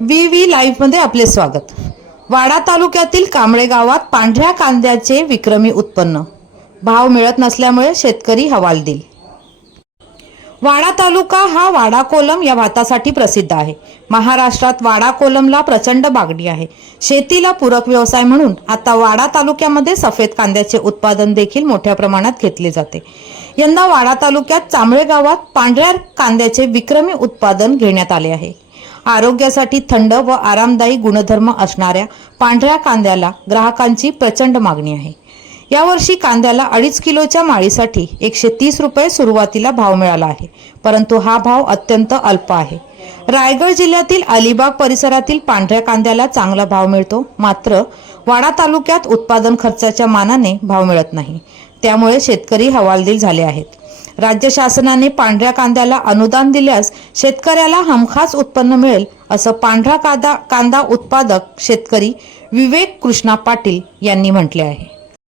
V live मध्ये आपले स्वागत। वाडा तालुक्यातील कांबळे गावात पांढऱ्या कांद्याचे विक्रमी उत्पन्न, भाव मिळत नसल्यामुळे शेतकरी हवालदिल। वाडा तालुका हा वाडा कोलम या भातासाठी प्रसिद्ध आहे। महाराष्ट्रात वाडा कोलमला प्रचंड मागणी आहे। शेतीला पूरक व्यवसाय म्हणून आता वाडा तालुक्यामध्ये सफेद कांद्याचे उत्पादन देखील मोठ्या प्रमाणात घेतले जाते। यंदा वाडा तालुक्यात चांबळे गावात पांढऱ्या कांद्याचे विक्रमी उत्पादन घेण्यात आले आहे। आरोग्यासाठी थंड व आरामदायी गुणधर्म असणाऱ्या पांढऱ्या कांद्याला ग्राहकांची प्रचंड मागणी आहे। यावर्षी कांद्याला 2.5 किलोच्या माळीसाठी 130 रुपये सुरुवातीला भाव मिळाला आहे, परंतु हा भाव अत्यंत अल्प आहे। रायगड जिल्ह्यातील अलिबाग परिसरातील पांढऱ्या कांद्याला चांगला भाव मिळतो, मात्र वाडा तालुक्यात उत्पादन खर्चाच्या मानाने भाव मिळत नाही, त्यामुळे शेतकरी हवालदिल झाले आहेत। राज्य शासनाने पांढऱ्या कांद्याला अनुदान दिल्यास शेतकऱ्याला हमखास उत्पन्न मिळेल, असं पांढरा कांदा उत्पादक शेतकरी विवेक कृष्णा पाटील यांनी म्हटले आहे।